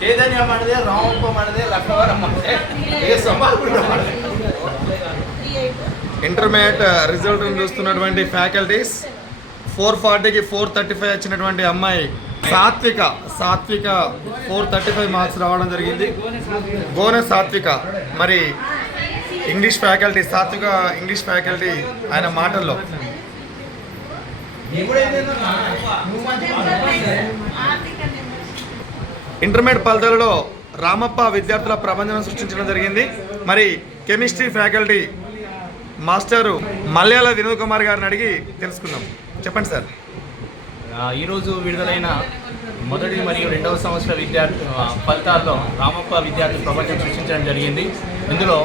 చైతన్య మనదే, రామప్ప మనదే, లక్ష్మవరం మనదే, సంబాల్పూర్ మనదే. ఇంటర్మీడియట్ రిజల్ట్ చూస్తున్నటువంటి ఫ్యాకల్టీస్ 440కి 435 వచ్చినటువంటి అమ్మాయి సాత్విక 435 మార్క్స్ రావడం జరిగింది. గోనె సాత్విక. మరి ఇంగ్లీష్ ఫ్యాకల్టీ సాత్విక ఇంగ్లీష్ ఫ్యాకల్టీ ఆయన మాటల్లో ఇంటర్మీడియట్ ఫలితాలలో రామప్ప విద్యార్థుల ప్రబంధనం సృష్టించడం జరిగింది. మరి chemistry faculty master Malyala Vinod Kumar గారిని అడిగి తెలుసుకుందాం. చెప్పండి సార్. ఈరోజు విడుదలైన మొదటి మరియు రెండవ సంవత్సర విద్యార్థి ఫలితాల్లో రామప్ప విద్యార్థులు ప్రపంచం సృష్టించడం జరిగింది. ఇందులో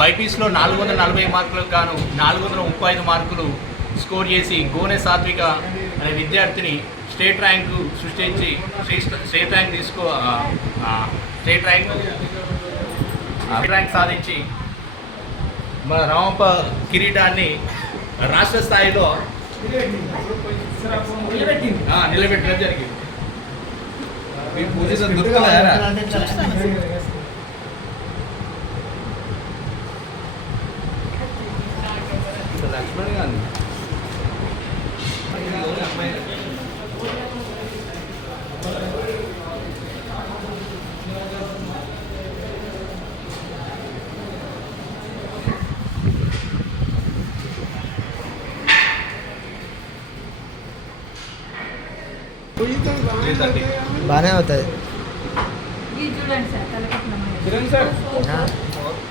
బైపీస్లో 440 మార్కులకు గాను 435 మార్కులు స్కోర్ చేసి గోనె సాత్విక అనే విద్యార్థిని స్టేట్ ర్యాంకు సృష్టించి స్టేట్ ర్యాంక్ సాధించి మన రామప్ప కిరీటాన్ని రాష్ట్ర స్థాయిలో నిలబెట్టడం జరిగింది. లక్ష్మణ్ గాంధీ బాగానే అవుతుంది. చూడండి సార్